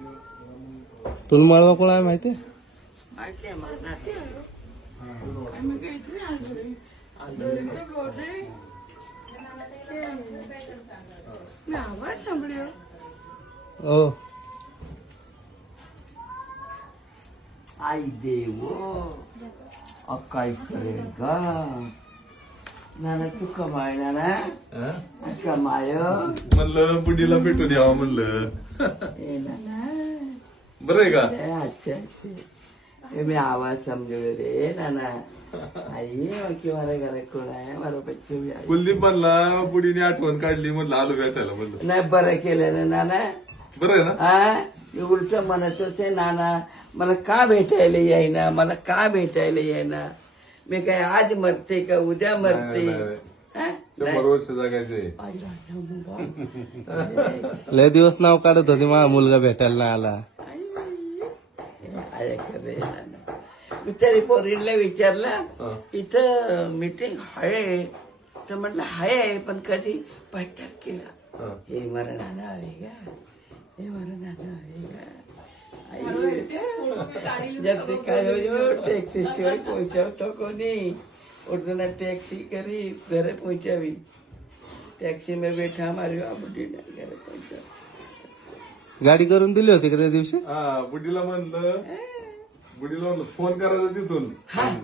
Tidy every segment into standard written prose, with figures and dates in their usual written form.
तुला मळवा कोण आहे माहिती? माहिती आहे मला नाते आहे. आम्ही काहीतरी आंधळीचं गोरे मी आवाज सांभळ्यो. हो. आई देव काय करेल का नाना तू कमाय नाना कमाय म्हणलं बुडीला भेटून यावं म्हणलं. ए नाना बरं आहे का? अच्छा अच्छा मैं आवाज समझो रे नाना आइए बाकी हमारे घर कोण आहे हमारा बच्चे भी आए. कुलदीप म्हणला बुडीने आठवण काढली म्हणलं आलो भेटायला म्हणलं. नाही बरं केलं ना नाना. बरं आहे ना? हा उलट म्हणत होते नाना मला का भेटायला येईना मला का भेटायला येईना. मी काय आज मरते का उद्या मरते. नाही, नाही. हा? 100 वर्ष जगायचे. आई राजा मुलगा. लय दिवस नाव काढत होते माझा मुलगा भेटायला नाही आला. आय खरे नाना. मी तरी पोरीला विचारलं इथं मीटिंग आहे तर म्हटलं आहे पण कधी 5 तारखेला. हा. हे मरणानं आहे का हे मरणानं आहे का. जैसे काय टॅक्सी शिवाय पोहोचवतो कोणी उठना टॅक्सी करी घरे पहुंचावी. टॅक्सी में बैठा हमारी बुढ़ी ने घरे पहुंचा. गाडी करून दिली होती का त्या दिवशी? हा बुडीला म्हणलं फोन करायचा तिथून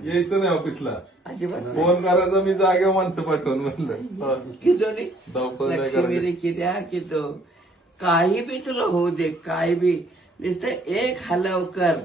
यायचं नाही ऑफिसला. अजिबात फोन करायचा मी जागेवर माणसं पाठवून म्हणलं. किती धावपळ नाही लक्ष्मी करायची. रे कित्या कितो काही बी तुला होऊ दे काय बी नुसतं एक हलव कर